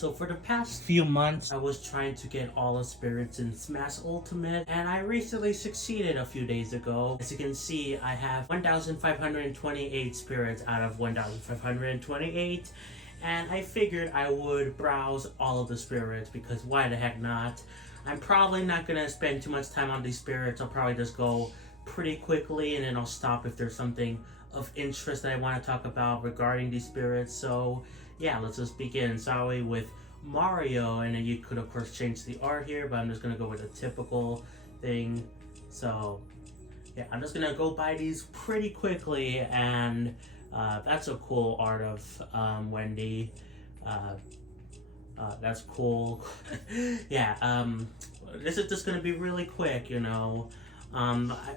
So for the past few months, I was trying to get all the spirits in Smash Ultimate, and I recently succeeded a few days ago. As you can see, I have 1,528 spirits out of 1,528, and I figured I would browse all of the spirits because why the heck not? I'm probably not gonna spend too much time on these spirits. I'll probably just go pretty quickly and then I'll stop if there's something of interest that I want to talk about regarding these spirits. So yeah, let's just begin. Sorry, with Mario, and then you could of course change the art here, but I'm just gonna go with a typical thing. So yeah, I'm just gonna go by these pretty quickly, and that's a cool art of Wendy. That's cool. Yeah, this is just gonna be really quick, you know.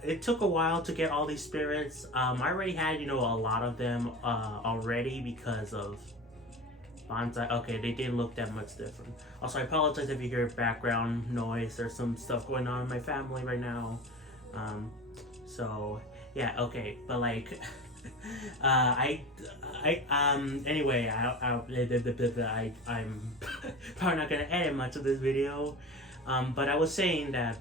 It took a while to get all these spirits. I already had, you know, a lot of them already because of Bonsai. Okay, they didn't look that much different. Also, I apologize if you hear background noise. There's some stuff going on in my family right now. So yeah, okay, but like, anyway, I'm probably not gonna edit much of this video. But I was saying that,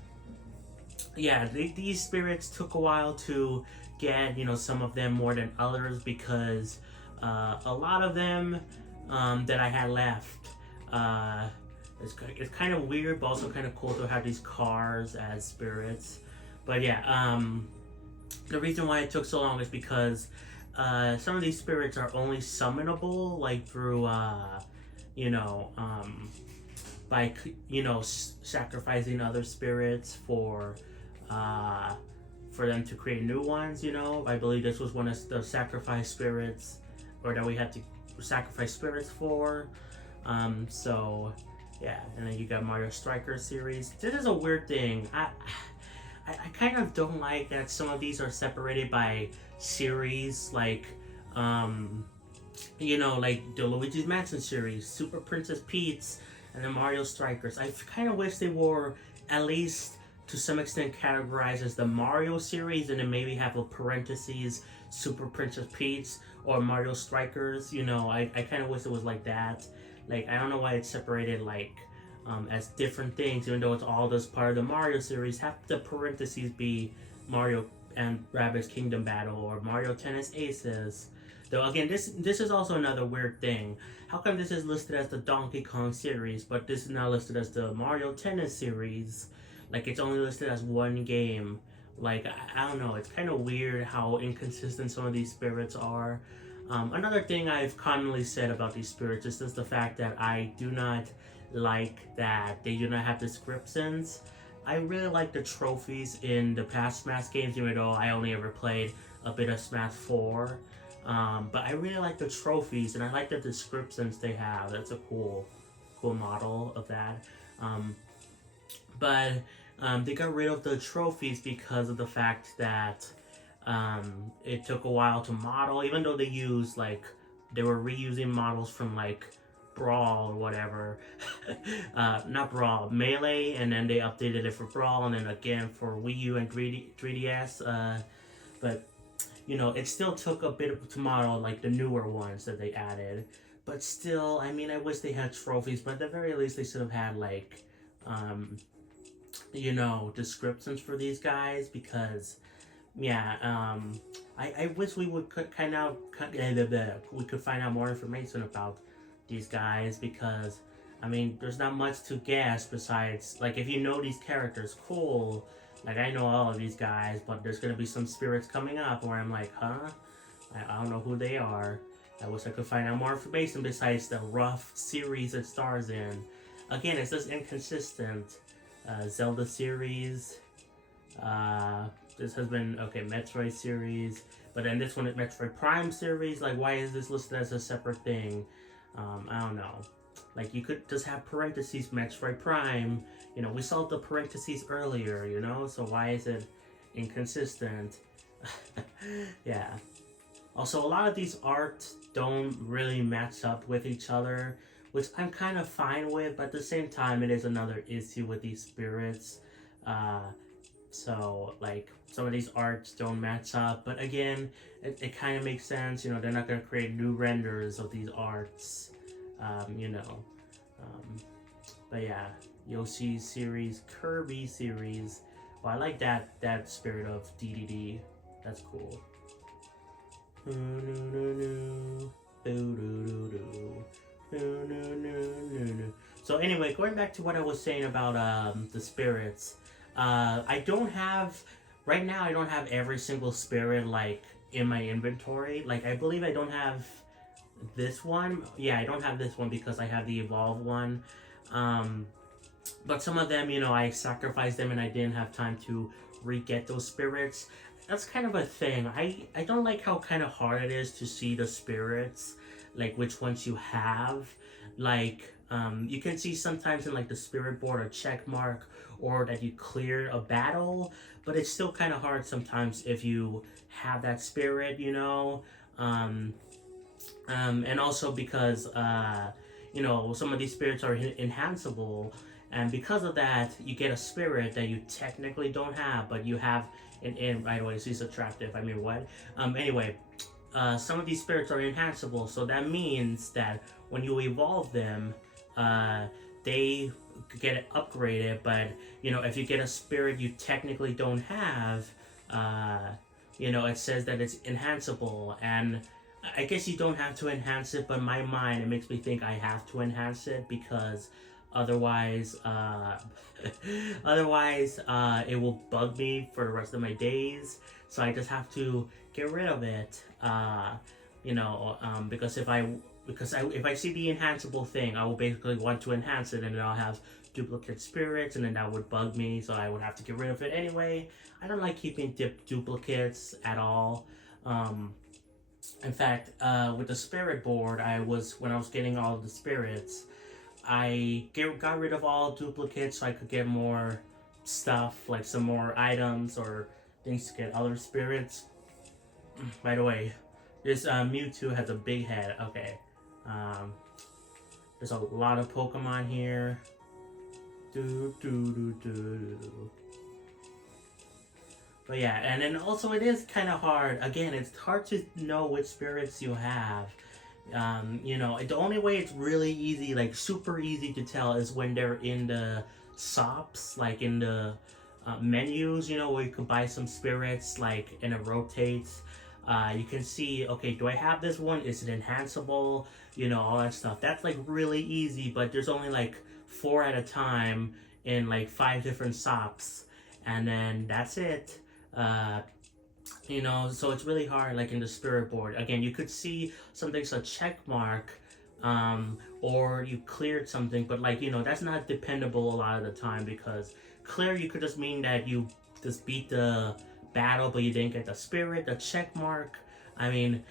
yeah, these spirits took a while to get, you know, some of them more than others because a lot of them that I had left. It's kind of weird, but also kind of cool to have these cars as spirits. But yeah, the reason why it took so long is because some of these spirits are only summonable, like through, you know, by, you know, sacrificing other spirits for them to create new ones, you know. I believe this was one of the sacrifice spirits, or that we had to sacrifice spirits for. So yeah, and then you got Mario Striker series. This is a weird thing. I kind of don't like that some of these are separated by series, like you know, like the Luigi's Mansion series, Super Princess Peach, and the Mario Strikers. I kind of wish they were at least to some extent categorized as the Mario series, and then maybe have a parentheses Super Princess Peach or Mario Strikers. You know, I kind of wish it was like that. Like, I don't know why it's separated like as different things, even though it's all just part of the Mario series. Have the parentheses be Mario and Rabbids Kingdom Battle or Mario Tennis Aces. Though again, this is also another weird thing. How come this is listed as the Donkey Kong series, but this is now listed as the Mario Tennis series? Like, it's only listed as one game. Like, I don't know, it's kind of weird how inconsistent some of these spirits are. Another thing I've commonly said about these spirits is just the fact that I do not like that they do not have descriptions. I really like the trophies in the past Smash games, even though I only ever played a bit of Smash 4. But I really like the trophies, and I like the descriptions they have. That's a cool model of that. But they got rid of the trophies because of the fact that it took a while to model, even though they used, like, they were reusing models from, like, Brawl or whatever. Not Brawl, Melee, and then they updated it for Brawl, and then again for Wii U and 3DS. But, you know, it still took a bit to model, like, the newer ones that they added. But still, I mean, I wish they had trophies, but at the very least they should have had, like, you know, descriptions for these guys, because yeah, I wish we would we could find out more information about these guys, because I mean, there's not much to guess besides, like, if you know these characters, cool. Like, I know all of these guys, but there's gonna be some spirits coming up where I'm like, huh? I don't know who they are. I wish I could find out more information besides the rough series it stars in. Again, it's just inconsistent. Zelda series. This has been, okay, Metroid series. But then this one is Metroid Prime series. Like, why is this listed as a separate thing? I don't know. Like, you could just have parentheses Metroid Prime. You know, we saw the parentheses earlier, you know? So why is it inconsistent? Yeah. Also, a lot of these arts don't really match up with each other, which I'm kind of fine with, but at the same time, it is another issue with these spirits. So, like, some of these arts don't match up, but again, it kind of makes sense. You know, they're not going to create new renders of these arts, you know. But yeah, Yoshi series, Kirby series. Well, I like that spirit of DDD. That's cool. So anyway, going back to what I was saying about the spirits, I don't have right now. I don't have every single spirit like in my inventory. Like I believe I don't have this one. Yeah, I don't have this one because I have the evolve one. Um, but some of them, you know, I sacrificed them and I didn't have time to re-get those spirits. That's kind of a thing. I don't like how kind of hard it is to see the spirits, like which ones you have. Like, you can see sometimes in like the spirit board a check mark or that you clear a battle, but it's still kind of hard sometimes if you have that spirit, you know. Um, and also because you know, some of these spirits are enhanceable, and because of that you get a spirit that you technically don't have but you have in right away. She's attractive, I mean, what? Anyway, some of these spirits are enhanceable, so that means that when you evolve them, they get upgraded. But you know, if you get a spirit you technically don't have, you know, it says that it's enhanceable. And I guess you don't have to enhance it, but in my mind it makes me think I have to enhance it because otherwise, it will bug me for the rest of my days. So I just have to get rid of it. You know, because if I see the enhanceable thing, I will basically want to enhance it, and then I'll have duplicate spirits, and then that would bug me. So I would have to get rid of it anyway. I don't like keeping duplicates at all. In fact, with the spirit board, when I was getting all the spirits, I got rid of all duplicates so I could get more stuff, like some more items or things to get other spirits. By the way, this Mewtwo has a big head. Okay, there's a lot of Pokemon here. But yeah, and then also it is kind of hard. Again, it's hard to know which spirits you have. You know, the only way it's really easy, like super easy to tell, is when they're in the shops, like in the menus, you know, where you could buy some spirits, like, and it rotates. You can see, okay, do I have this one? Is it enhanceable? You know, all that stuff. That's like really easy, but there's only like 4 at a time in like 5 different shops, and then that's it. You know, so it's really hard. Like in the spirit board, again, you could see something's a check mark, or you cleared something, but like, you know, that's not dependable a lot of the time, because clear, you could just mean that you just beat the battle but you didn't get the spirit. The check mark, I mean,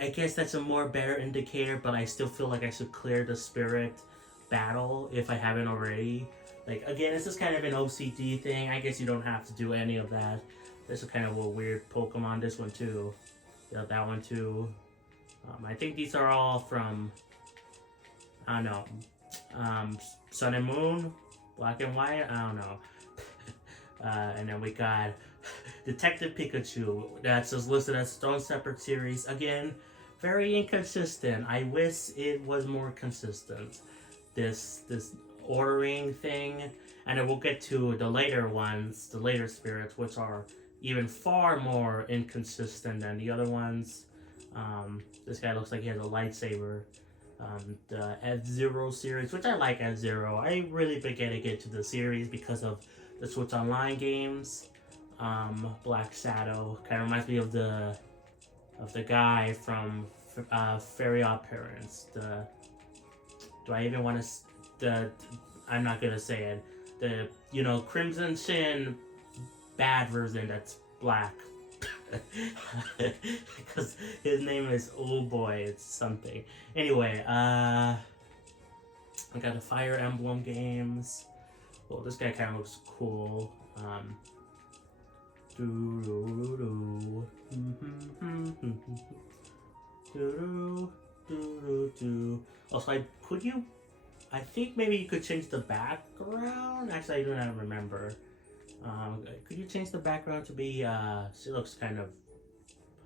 I guess that's a more better indicator, but I still feel like I should clear the spirit battle if I haven't already. Like, again, this is kind of an OCD thing. I guess you don't have to do any of that. This is kind of a weird Pokemon. This one too. Yeah, that one too. I think these are all from, I don't know, Sun and Moon, Black and White. I don't know. And then we got Detective Pikachu. That's just listed as its own separate series. Again, very inconsistent. I wish it was more consistent. This ordering thing, and then we'll get to the later ones, the later spirits, which are even far more inconsistent than the other ones. This guy looks like he has a lightsaber. The F-Zero series, which I like F-Zero. I really been getting into the series because of the Switch Online games. Black Shadow kind of reminds me of the guy from Fairy Odd Parents. Do I even want to? I'm not gonna say it. The, you know, Crimson Sin bad version that's black. Because his name is, oh boy, it's something. Anyway, I got the Fire Emblem games. Well, this guy kind of looks cool. Also, I think maybe you could change the background. Actually, I do not remember. Could you change the background to be, she looks kind of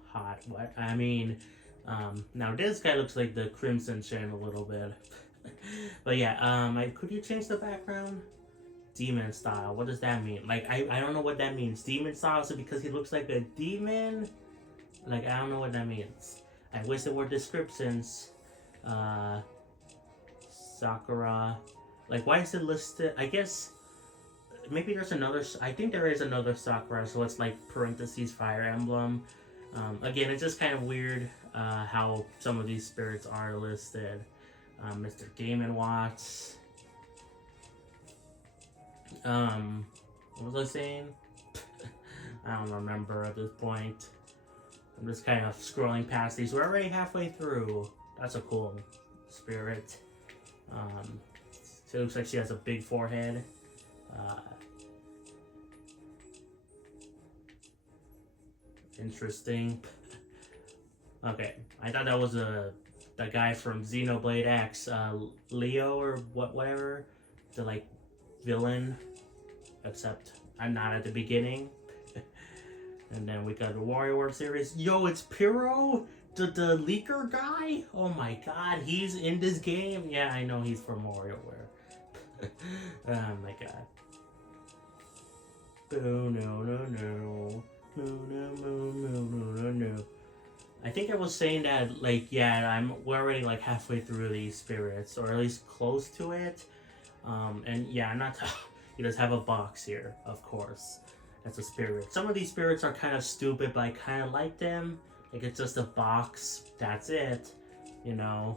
hot. What? I mean, now this guy looks like the Crimson Chin a little bit. But yeah, could you change the background? Demon style. What does that mean? Like, I don't know what that means. Demon style, is it because he looks like a demon? Like, I don't know what that means. I wish there were descriptions. Uh, Sakura. Like, why is it listed? I guess maybe there's another. I think there is another Sakura, so it's like parentheses Fire Emblem. Again, it's just kind of weird how some of these spirits are listed. Mr. Game & Watch. What was I saying? I don't remember at this point. I'm just kind of scrolling past these. We're already halfway through. That's a cool spirit. So it looks like she has a big forehead. Interesting. Okay, I thought that was the guy from Xenoblade X, Leo or whatever, the like villain. Except I'm not at the beginning. And then we got the WarioWare series. Yo, it's Pyro, the leaker guy. Oh my god, he's in this game. Yeah, I know he's from WarioWare. Oh my god. Oh no no no. No no no no no no. I think I was saying that, like, yeah, we're already like halfway through these spirits, or at least close to it. And yeah, I'm not. He does have a box here, of course. That's a spirit. Some of these spirits are kind of stupid, but I kind of like them. Like, it's just a box. That's it. You know.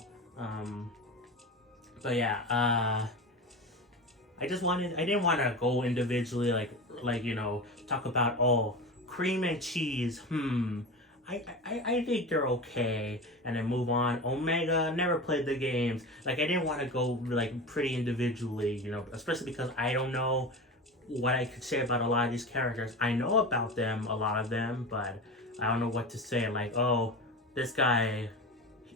But yeah. I didn't want to go individually, like you know, talk about cream and cheese. I think they're okay, and then move on. Omega, never played the games. Like, I didn't want to go like pretty individually, you know, especially because I don't know what I could say about a lot of these characters. I know about them, a lot of them, but I don't know what to say. Like, oh, this guy,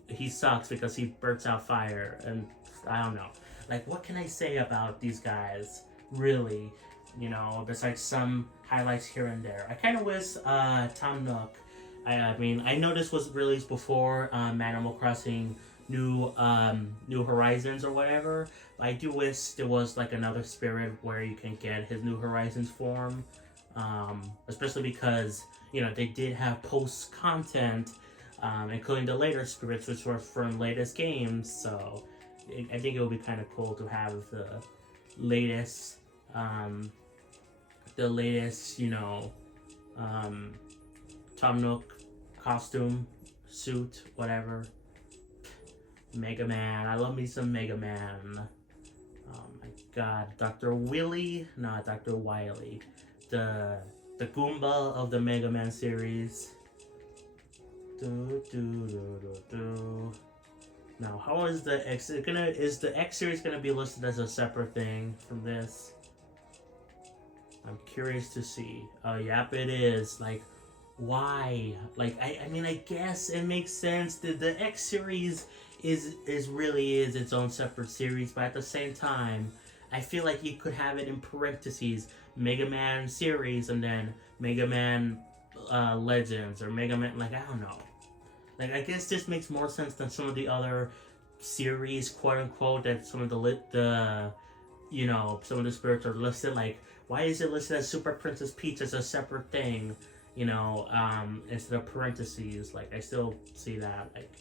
he sucks because he bursts out fire, and I don't know. Like, what can I say about these guys, really? You know, besides some highlights here and there. I kind of wish Tom Nook. I mean, I know this was released before Animal Crossing New Horizons or whatever. But I do wish there was like another spirit where you can get his New Horizons form, especially because you know they did have post content, including the later spirits, which were from latest games. So I think it would be kind of cool to have the latest, you know. Tom Nook costume, suit, whatever. Mega Man. I love me some Mega Man. Oh my god. Dr. Willy? Not Dr. Wily. The Goomba of the Mega Man series. Now, how is the X? Is the X series gonna be listed as a separate thing from this? I'm curious to see. Oh, yep, it is. Like, why? Like, I mean, I guess it makes sense that the X series is really its own separate series, but at the same time, I feel like you could have it in parentheses, Mega Man series, and then Mega Man Legends, or Mega Man, like, I don't know. Like, I guess this makes more sense than some of the other series, quote unquote, that some of the you know, some of the spirits are listed. Like, why is it listed as Super Princess Peach as a separate thing? You know, instead of parentheses. Like, I still see that. Like,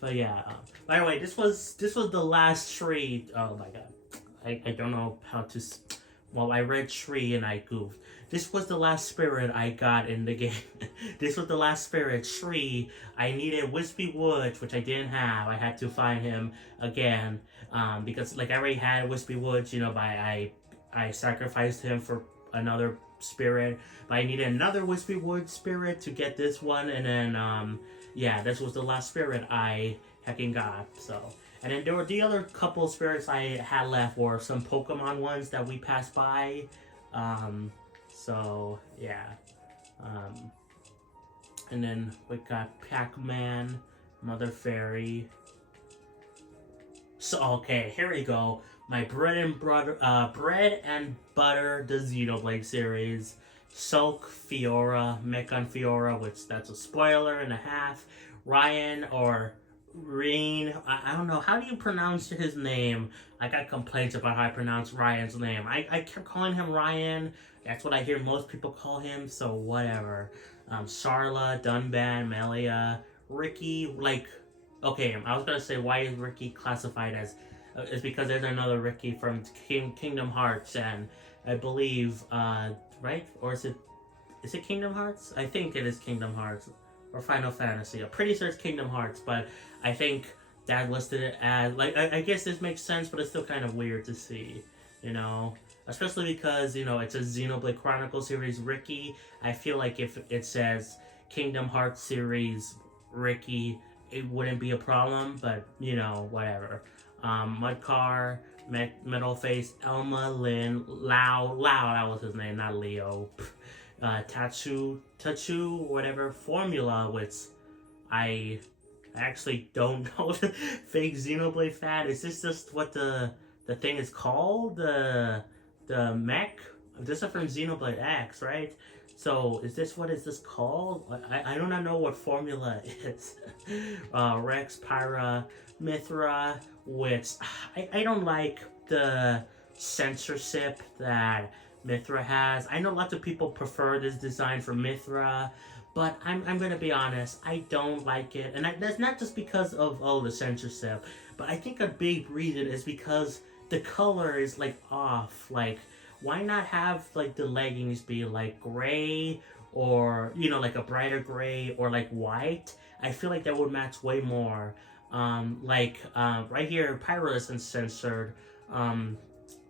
but yeah. By the way, this was the last tree. Oh my god, I don't know how to. Well, I read tree and I goofed. This was the last spirit I got in the game. This was the last spirit, Tree. I needed Wispy Woods, which I didn't have. I had to find him again, because like I already had Wispy Woods, you know, I sacrificed him for another spirit, but I needed another Wispy Woods spirit to get this one, and then yeah, this was the last spirit I hecking got. So, and then there were the other couple spirits I had left were some Pokemon ones that we passed by. So yeah, and then we got Pac-Man, Mother Fairy. So okay, here we go. My bread and butter, the Xenoblade series. Sulk, Fiora, Mechon Fiora, which that's a spoiler and a half. Ryan, or Rain. I don't know. How do you pronounce his name? I got complaints about how I pronounce Ryan's name. I kept calling him Ryan. That's what I hear most people call him, so whatever. Charla, Dunban, Melia, Ricky, like, okay, I was gonna say, why is Ricky classified as, it's because there's another Ricky from Kingdom Hearts, and I believe, right? Or is it Kingdom Hearts? I think it is Kingdom Hearts or Final Fantasy. I'm pretty sure it's Kingdom Hearts, but I think that listed it as like I guess this makes sense, but it's still kind of weird to see, you know. Especially because it's a Xenoblade Chronicles series Ricky. I feel like if it says Kingdom Hearts series Ricky, it wouldn't be a problem. But whatever. Mudcar, Metal Face, Elma, Lin, Lao, that was his name, not Leo. Tachu, whatever, Formula, which I actually don't know. Fake Xenoblade fan. Is this just what the thing is called? The mech? This is from Xenoblade X, right? So is this what is this called? I do not know what Formula is. Rex, Pyra, Mithra, which I don't like the censorship that Mithra has. I know lots of people prefer this design for Mithra, but I'm gonna be honest, I don't like it. And that's not just because of the censorship, but I think a big reason is because the color is like off. Like, why not have like the leggings be like gray, or like a brighter gray, or like white? I feel like that would match way more. Right here, Pyro isn't censored.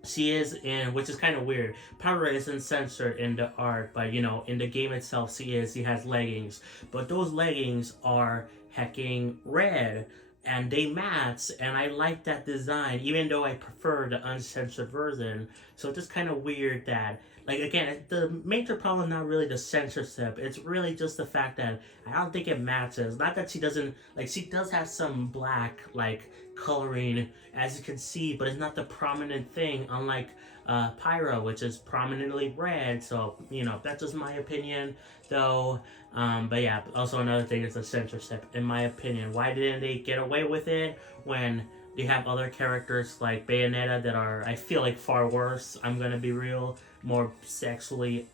She is in, which is kind of weird. Pyra isn't censored in the art, but in the game itself, she has leggings. But those leggings are hecking red, and they match, and I like that design, even though I prefer the uncensored version. So it's just kind of weird that, like, again, the major problem is not really the censorship. It's really just the fact that I don't think it matches. Not that she doesn't, like, she does have some black, like, coloring, as you can see, but it's not the prominent thing, unlike Pyra, which is prominently red. So that's just my opinion, though. But yeah, also another thing is the censorship, in my opinion. Why didn't they get away with it when they have other characters like Bayonetta that are, I feel like, far worse? I'm gonna be real, more sexually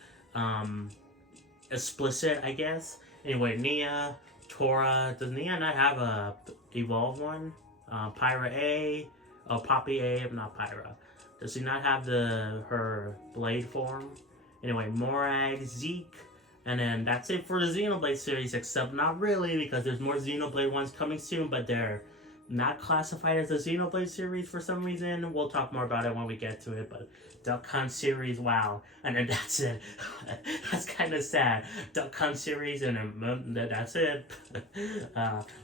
explicit, I guess. Anyway, Nia, Tora. Does Nia not have a evolved one? Pyra A, Poppy A, not Pyra. Does she not have her blade form? Anyway, Morag, Zeke, and then that's it for the Xenoblade series, except not really, because there's more Xenoblade ones coming soon, but they're not classified as a Xenoblade series for some reason. We'll talk more about it when we get to it, but Duck Hunt series, wow. And then that's it. That's kind of sad. Duck Hunt series, and then that's it.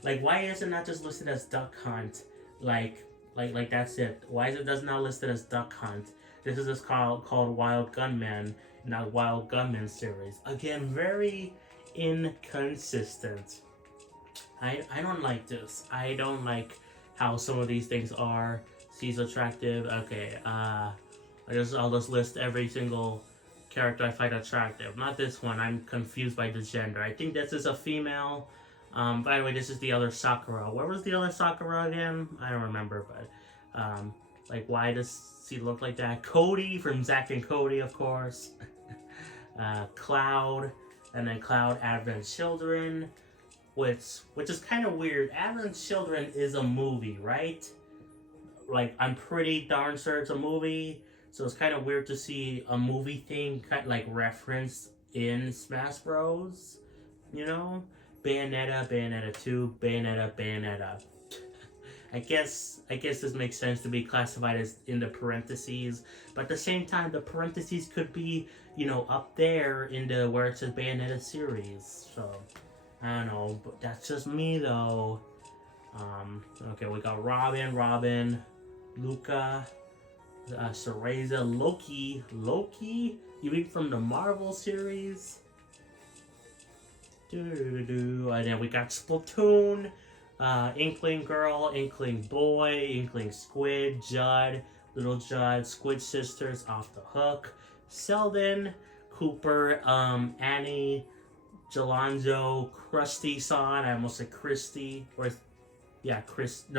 Like, why is it not just listed as Duck Hunt? Like that's it. Why is it does not listed as Duck Hunt? This is just called Wild Gunman, not Wild Gunman series. Again, very inconsistent. I don't like this. I don't like how some of these things are. She's attractive. Okay, I'll just list every single character I find attractive. Not this one. I'm confused by the gender. I think this is a female. By the way, this is the other Sakura. Where was the other Sakura again? I don't remember, but like, why does she look like that? Cody from Zack and Cody, of course. Cloud, and then Cloud Advent Children, which is kind of weird. Advent Children is a movie, right? Like, I'm pretty darn sure it's a movie, so it's kind of weird to see a movie thing like referenced in Smash Bros. Bayonetta, Bayonetta 2, Bayonetta. I guess this makes sense to be classified as in the parentheses, but at the same time, the parentheses could be, up there in the where it says Bayonetta series. So I don't know, but that's just me though. Okay, we got Robin, Luca, Cereza, Loki. You mean from the Marvel series? And then we got Splatoon, Inkling Girl, Inkling Boy, Inkling Squid, Judd, Little Judd, Squid Sisters, Off the Hook, Selden, Cooper, Annie, Jalonzo, Krusty San, I almost said Christy, or yeah, Krusty,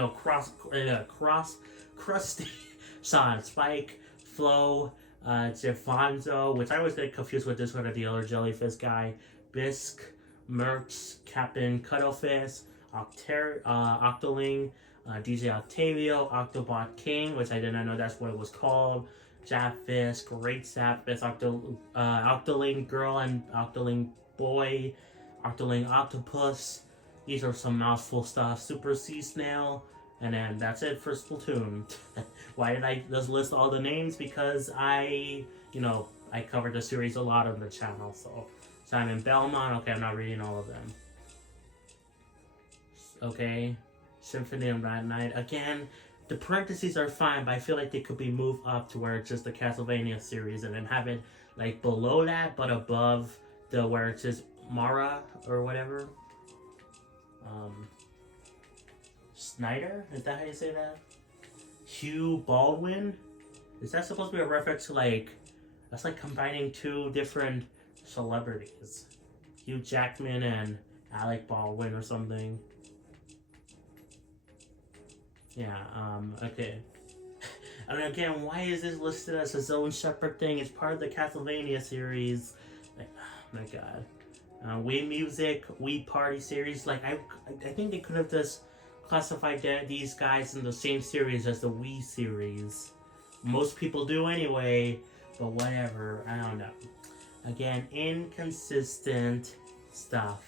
Sean, Spike, Flo, Jafonzo, which I always get confused with this one of the other jellyfish guy, Bisque, Mertz, Captain Cuttlefish, Octoling, DJ Octavio, Octobot King, which I did not know that's what it was called, Japfish, Great Sapfish, Octoling Girl and Octoling Boy, Octoling Octopus. These are some mouthful stuff. Super Sea Snail, and then that's it for Splatoon. Why did I just list all the names? Because I covered the series a lot on the channel. So Simon Belmont. Okay, I'm not reading all of them. Okay, Symphony of Rat Night. Again, the parentheses are fine, but I feel like they could be moved up to where it's just the Castlevania series, and then have it like below that, but above the where it says Mara or whatever. Snyder? Is that how you say that? Hugh Baldwin? Is that supposed to be a reference to that's like combining two different celebrities? Hugh Jackman and Alec Baldwin or something. Yeah, okay. And again, why is this listed as its own separate thing? It's part of the Castlevania series. Like, oh my god. Wii Music, Wii Party series. Like, I think they could have just classified these guys in the same series as the Wii series. Most people do anyway, but whatever. I don't know. Again, inconsistent stuff.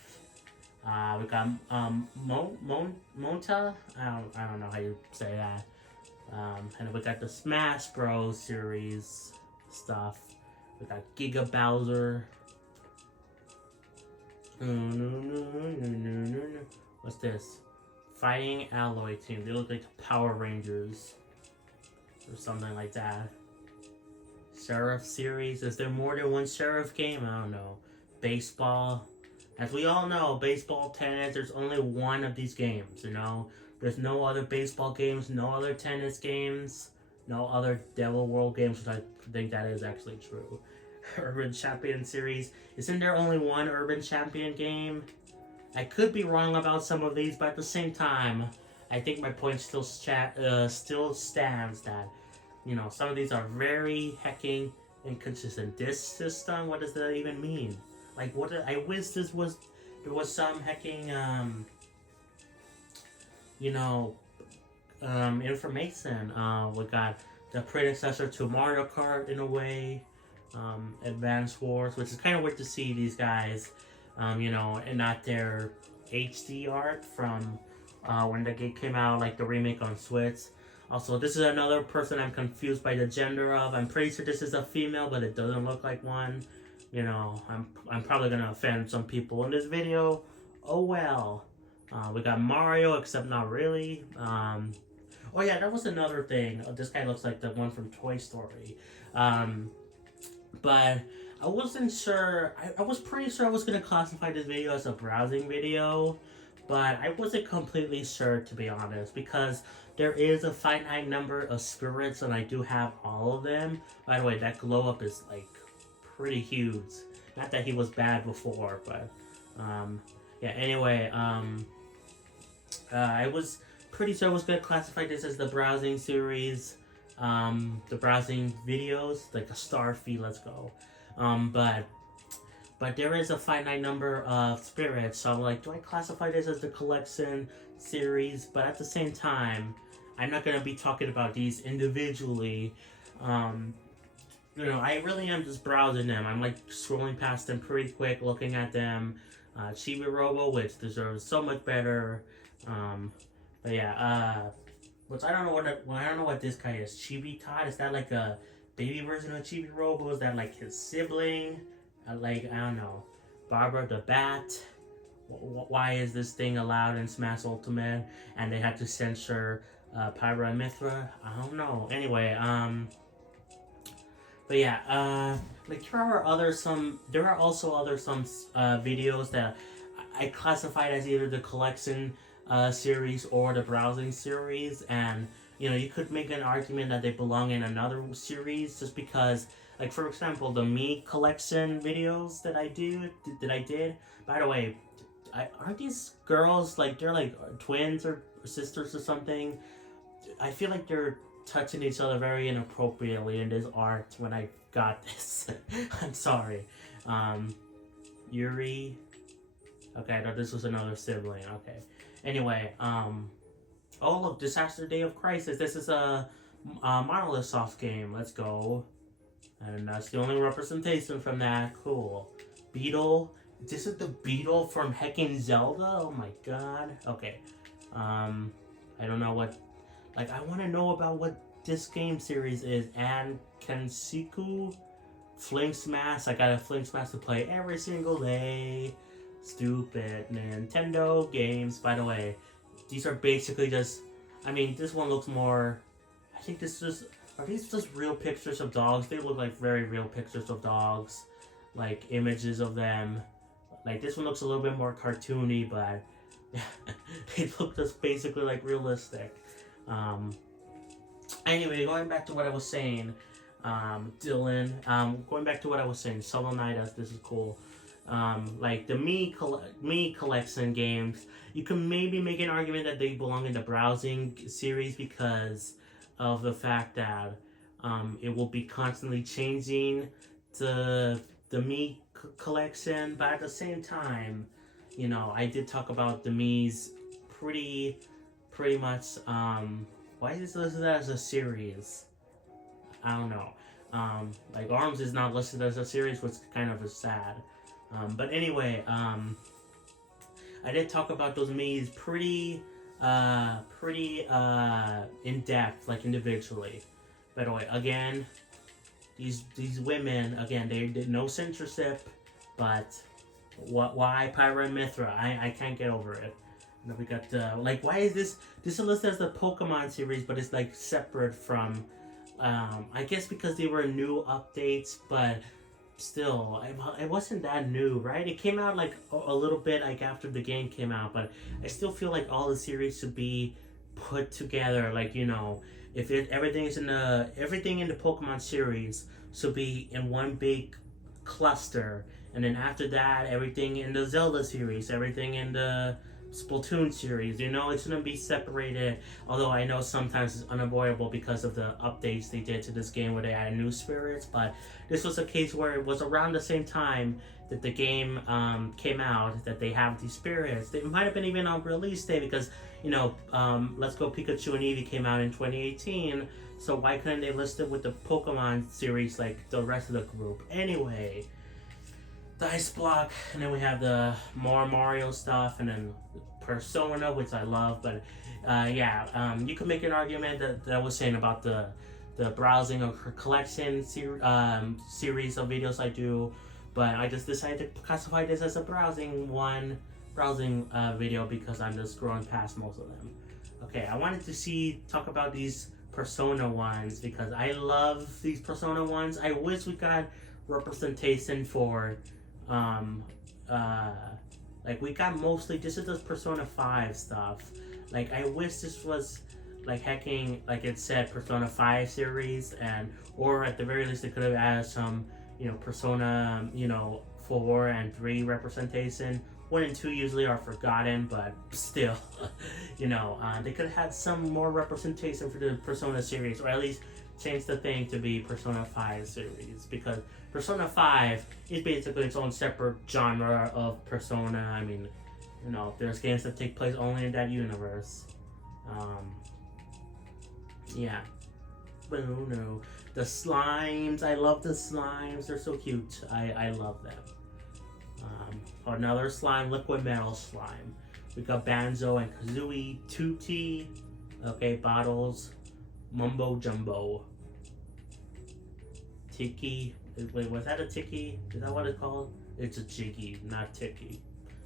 We got Monta. I don't know how you say that. And we got the Smash Bros series stuff. We got Giga Bowser. What's this? Fighting Alloy Team. They look like the Power Rangers or something like that. Sheriff series. Is there more than one Sheriff game? I don't know. Baseball. As we all know, baseball, tennis, there's only one of these games, There's no other baseball games, no other tennis games, no other Devil World games, which I think that is actually true. Urban Champion series. Isn't there only one Urban Champion game? I could be wrong about some of these, but at the same time, I think my point still stands that, some of these are very hecking inconsistent. This system, what does that even mean? Like, I wish there was some hecking, information. We got the predecessor to Mario Kart in a way, Advance Wars, which is kind of weird to see these guys, and not their HD art from when the game came out, like the remake on Switch. Also, this is another person I'm confused by the gender of. I'm pretty sure this is a female, but it doesn't look like one. I'm probably gonna offend some people in this video. Oh well. We got Mario, except not really. Oh yeah, that was another thing. This guy looks like the one from Toy Story. But I wasn't sure. I was pretty sure I was gonna classify this video as a browsing video, but I wasn't completely sure, to be honest, because there is a finite number of spirits, and I do have all of them. By the way, that glow up is like pretty huge. Not that he was bad before, but yeah. Anyway, I was pretty sure I was gonna classify this as the browsing series, the browsing videos, like a star feed. Let's go. But there is a finite number of spirits, so I'm like, do I classify this as the collection series? But at the same time, I'm not gonna be talking about these individually. I really am just browsing them. I'm like scrolling past them pretty quick, looking at them. Chibi Robo, which deserves so much better. But yeah, which I don't know what this guy is. Chibi Todd, is that like a baby version of Chibi Robo? Is that like his sibling? I don't know. Barbara the Bat. Why is this thing allowed in Smash Ultimate? And they had to censor Pyra and Mithra? I don't know. Anyway, but yeah, there are also other videos that I classified as either the collection series or the browsing series, and you could make an argument that they belong in another series just because, like, for example, the Me collection videos that I did. By the way, aren't these girls like they're like twins or sisters or something. I feel like they're touching each other very inappropriately in this art when I got this. I'm sorry. Yuri. Okay, I thought this was another sibling. Okay. Anyway, oh look, Disaster Day of Crisis. This is a Monolith Soft game. Let's go. And that's the only representation from that. Cool. Beetle. This is the Beetle from heckin' Zelda? Oh my god. Okay. I don't know what... Like, I want to know about what this game series is. And Kensiku? Fling Smash. I got a Fling Smash to play every single day. Stupid Nintendo games. By the way, these are basically just... I mean, this one looks more... I think this is... Are these just real pictures of dogs? They look like very real pictures of dogs. Like, images of them. Like, this one looks a little bit more cartoony, but... it looked just basically, like, realistic. Anyway, going back to what I was saying... Dylan, going back to what I was saying, Solo Night, this is cool. Like the Me collection games, you can maybe make an argument that they belong in the browsing series because of the fact that it will be constantly changing the Me collection, but at the same time, you know, I did talk about the Me's pretty much. Why is this listed as a series? I don't know. Like ARMS is not listed as a series, which kind of is sad. But anyway, I did talk about those Miis pretty in depth, like individually. By the way, again, these women, again, they did no censorship, but why Pyra and Mithra? I can't get over it. And then we got like, why is this is listed as the Pokemon series, but it's like separate from. I guess because they were new updates, but still, it wasn't that new, right? It came out like a little bit like after the game came out, but I still feel like all the series should be put together. Like, you know, if everything in the Pokemon series should be in one big cluster, and then after that, everything in the Zelda series, everything in the Splatoon series, you know, it's gonna be separated. Although I know sometimes it's unavoidable because of the updates they did to this game where they added new spirits, but this was a case where it was around the same time that the game came out that they have these spirits. It might have been even on release day because, you know, Let's Go Pikachu and Eevee came out in 2018, so why couldn't they list it with the Pokemon series like the rest of the group? Anyway, Dice Block, and then we have the more Mario stuff, and then Persona, which I love. But yeah, you could make an argument that I was saying about the browsing or collection series of videos I do, but I just decided to classify this as a browsing video because I'm just scrolling past most of them. Okay, I wanted to talk about these Persona ones because I love these Persona ones. I wish we got representation for like we got mostly this is just Persona 5 stuff. Like I wish this was like hacking, like it said Persona 5 series, or at the very least they could have added some, you know, Persona, you know, 4 and 3 representation. 1 and 2 usually are forgotten, but still, you know, they could have had some more representation for the Persona series, or at least change the thing to be Persona 5 series, because Persona 5 is basically its own separate genre of Persona. I mean, you know, there's games that take place only in that universe. Yeah. But no. The slimes, I love the slimes. They're so cute. I love them. Another slime, liquid metal slime. We got Banjo and Kazooie, Tutti. Okay, Bottles, Mumbo Jumbo. Tiki. Wait, was that a Tiki? Is that what it's called? It's a Jiggy, not Tiki.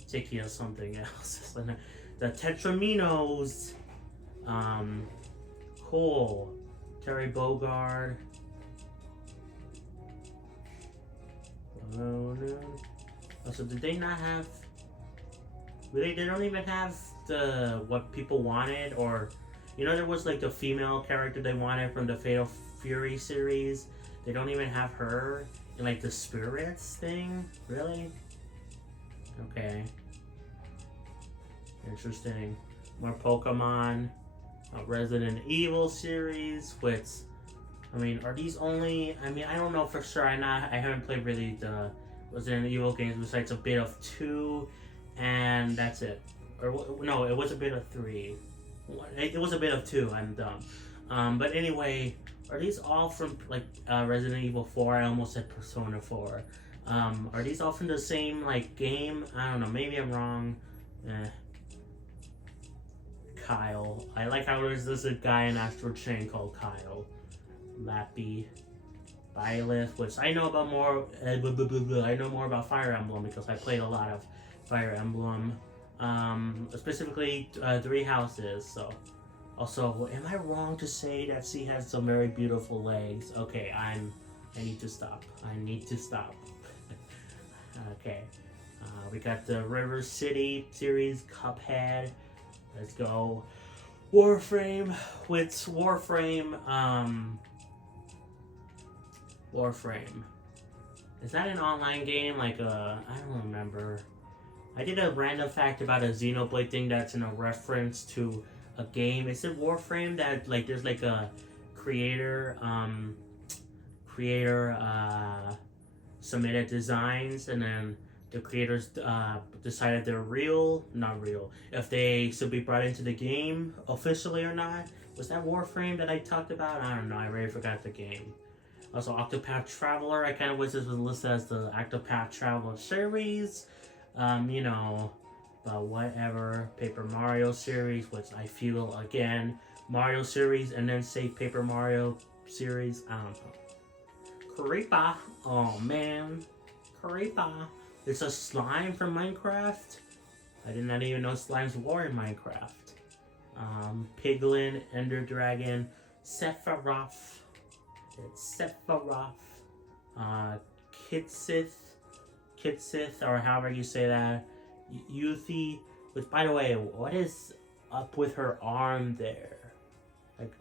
Tiki is something else. The Tetraminos. Cool. Terry Bogard. Oh no. Oh, so did they not have... They don't even have what people wanted, or... You know, there was like the female character they wanted from the Fatal Fury series. They don't even have her in like the spirits thing? Really? Okay. Interesting. more Pokemon, Resident Evil series, which, I mean, are these only, I mean, I don't know for sure, I haven't played really the Resident Evil games besides a bit of 2, and that's it. Or, no, it was a bit of 3. It was a bit of 2, I'm dumb. But anyway, are these all from, like, Resident Evil 4? I almost said Persona 4. Are these all from the same, like, game? I don't know, maybe I'm wrong. Kyle. I like how there's a guy in Astral Chain called Kyle. Lappy. Byleth, which I know about more. I know more about Fire Emblem because I played a lot of Fire Emblem. Specifically, 3 houses. So, also, am I wrong to say that she has some very beautiful legs? Okay, I need to stop. Okay, we got the River City series, Cuphead. Let's go. Warframe. Warframe. Is that an online game? Like I don't remember. I did a random fact about a Xenoblade thing that's in a reference to a game. Is it Warframe that like there's like a creator submitted designs and then the creators decided they're not real, if they should be brought into the game officially or not. Was that Warframe that I talked about? I don't know, I already forgot the game. Also, Octopath Traveler, I kind of wish this was listed as the Octopath Traveler series. You know, but whatever. Paper Mario series, which I feel, again, Mario series and then say Paper Mario series, I don't know. Creeper, oh man, Creeper. It's a slime from Minecraft. I did not even know slimes were in Minecraft. Piglin, Ender Dragon, Sephiroth. It's Sephiroth. Kitsith, or however you say that. Yuthi. Which, by the way, what is up with her arm there? Like,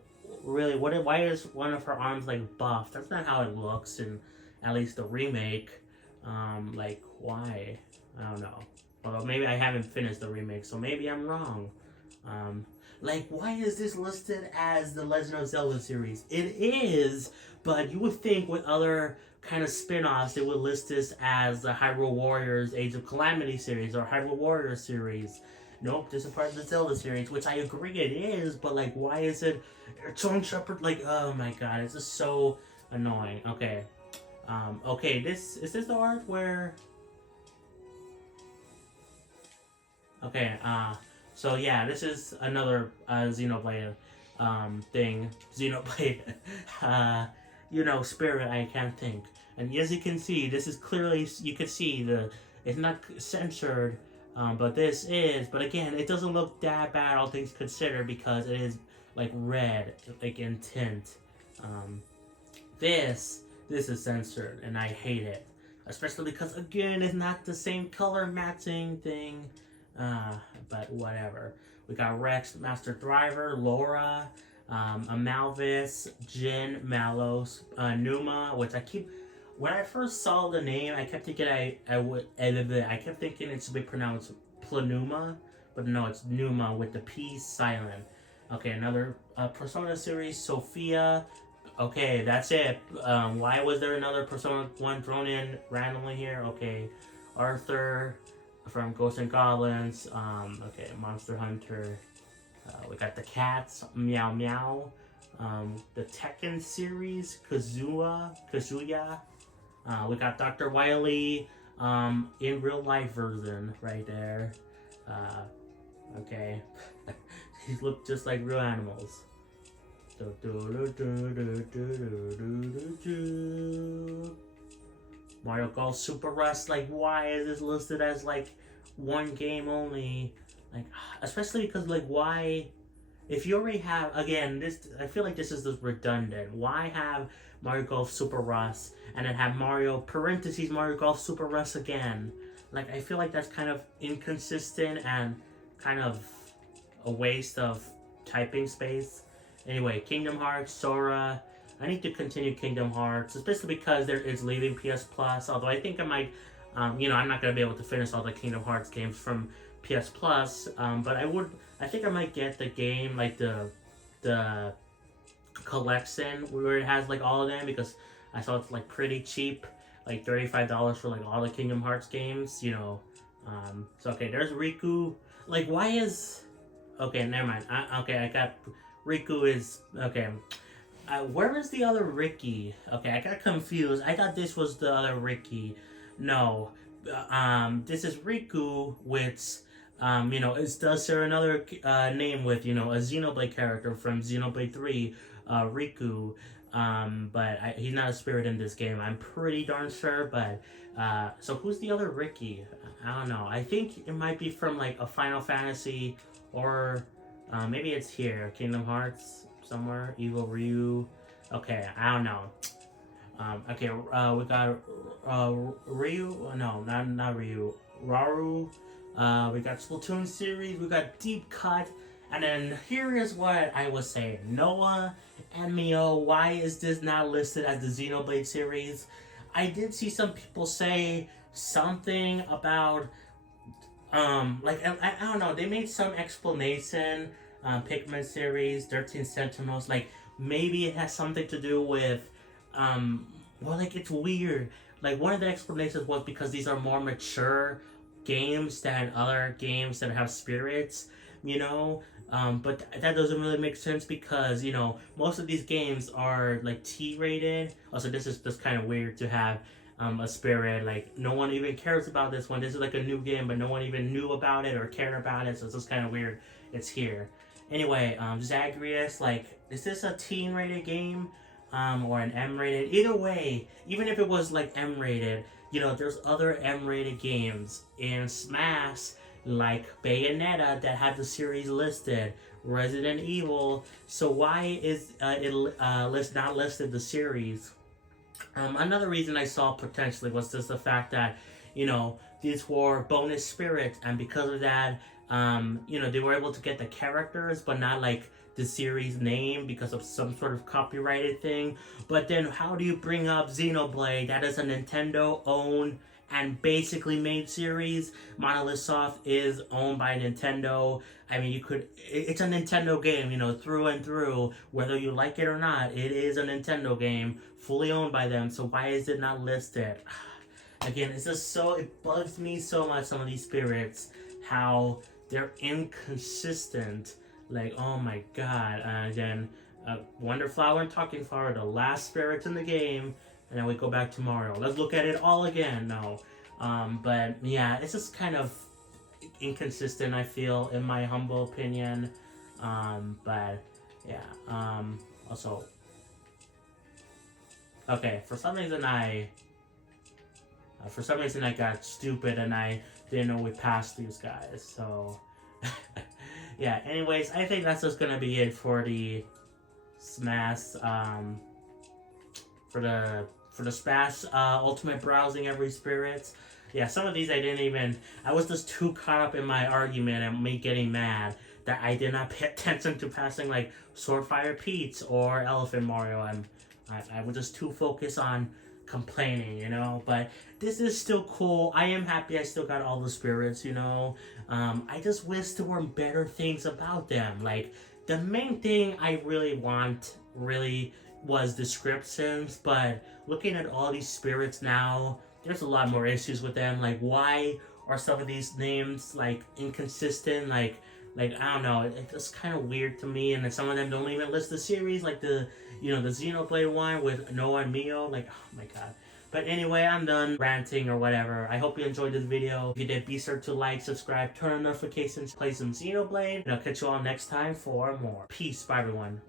really, why is one of her arms like buff? That's not how it looks in at least the remake. Like, why? I don't know. Although maybe I haven't finished the remake, so maybe I'm wrong. Like, why is this listed as the Legend of Zelda series? It is, but you would think with other kind of spin-offs, they would list this as the Hyrule Warriors Age of Calamity series or Hyrule Warriors series. Nope, this is part of the Zelda series, which I agree it is, but like, why is it Tone Shepherd? Like, oh my god, it's just so annoying. Okay. Okay, is this the art where... Okay, so yeah, this is another Xenoblade thing. Xenoblade, you know, spirit, I can't think. And as you can see, this is clearly, you can see it's not censored, but this is, but again, it doesn't look that bad, all things considered, because it is like red, like in tint. This is censored, and I hate it. Especially because, again, it's not the same color matching thing. But whatever. We got Rex, Master Driver, Laura, Amalvis, Jin, Malos, Numa, which when I first saw the name, I kept thinking I kept thinking it should be pronounced Planuma, but no, it's Numa with the P silent. Okay, another Persona series, Sophia. Okay, that's it. Why was there another Persona 1 thrown in randomly here? Okay, Arthur from Ghosts and Goblins. Okay, Monster Hunter. We got the cats, Meow Meow. The Tekken series, Kazuya. We got Dr. Wily in real life version right there. Okay. These look just like real animals. Mario Golf Super Rust, like, why is this listed as like one game only? Like, especially because, like, why, if you already have, again, this, I feel like this is just redundant. Why have Mario Golf Super Rust and then have Mario Golf Super Rust again? Like, I feel like that's kind of inconsistent and kind of a waste of typing space. Anyway, Kingdom Hearts, Sora. I need to continue Kingdom Hearts, especially because it's leaving PS Plus. Although I think I might, I'm not going to be able to finish all the Kingdom Hearts games from PS Plus. But I think I might get the game, like the collection where it has like all of them, because I saw it's like pretty cheap, like $35 for like all the Kingdom Hearts games, you know. So okay, there's Riku. Like, why is okay? Never mind. Okay, I got Riku is okay. Where is the other Ricky? Okay, I got confused. I thought this was the other Ricky. No, this is Riku, which, you know, it does share another name with, you know, a Xenoblade character from Xenoblade 3, Riku. But he's not a spirit in this game. I'm pretty darn sure. But so who's the other Ricky? I don't know. I think it might be from like a Final Fantasy, or maybe it's here, Kingdom Hearts. Somewhere, Evil Ryu. Okay, I don't know. Okay, we got Ryu. No, not Ryu. Raru. We got Splatoon series. We got Deep Cut. And then here is what I was saying. Noah and Mio. Why is this not listed as the Xenoblade series? I did see some people say something about like I don't know. They made some explanation. Pikmin series, 13 Sentinels, like maybe it has something to do with, well, like it's weird. Like one of the explanations was because these are more mature games than other games that have spirits, you know. But that doesn't really make sense because, you know, most of these games are like T-rated. Also, this is just kind of weird to have a spirit. Like no one even cares about this one. This is like a new game, but no one even knew about it or cared about it. So it's just kind of weird. It's here. Anyway, Zagreus, like, is this a teen-rated game, or an M-rated? Either way, even if it was, like, M-rated, you know, there's other M-rated games in Smash, like Bayonetta, that have the series listed, Resident Evil, so why is it not listed the series? Another reason I saw potentially was just the fact that, you know, these were bonus spirits, and because of that, you know, they were able to get the characters, but not like the series name because of some sort of copyrighted thing. But then how do you bring up Xenoblade? That is a Nintendo owned and basically made series. Monolith Soft is owned by Nintendo. I mean, it's a Nintendo game, you know, through and through. Whether you like it or not, it is a Nintendo game, fully owned by them. So why is it not listed? Again, it's just so, it bugs me so much, some of these spirits, how they're inconsistent. Like, oh my god. And then Wonder Flower and Talking Flower, the last spirits in the game, and then we go back to Mario. Let's look at it all again. No. But yeah, it's just kind of inconsistent, I feel, in my humble opinion. But yeah. Also, okay, for some reason I got stupid and I didn't know we passed these guys. So yeah, anyways, I think that's just gonna be it for the Smash for the Smash Ultimate Browsing Every Spirits. Yeah, some of these I was just too caught up in my argument and me getting mad that I did not pay attention to passing like Swordfire Pete's or Elephant Mario, and I was just too focused on complaining, you know. But this is still cool. I am happy I still got all the spirits, you know. I just wish there were better things about them. Like, the main thing I really was descriptions, but looking at all these spirits now, there's a lot more issues with them. Like, why are some of these names like inconsistent? Like I don't know, it's kind of weird to me. And then some of them don't even list the series, like the Xenoblade one with Noah and Mio. Like, oh my god. But anyway, I'm done ranting or whatever. I hope you enjoyed this video. If you did, be sure to like, subscribe, turn on notifications, play some Xenoblade, and I'll catch you all next time for more. Peace, bye everyone.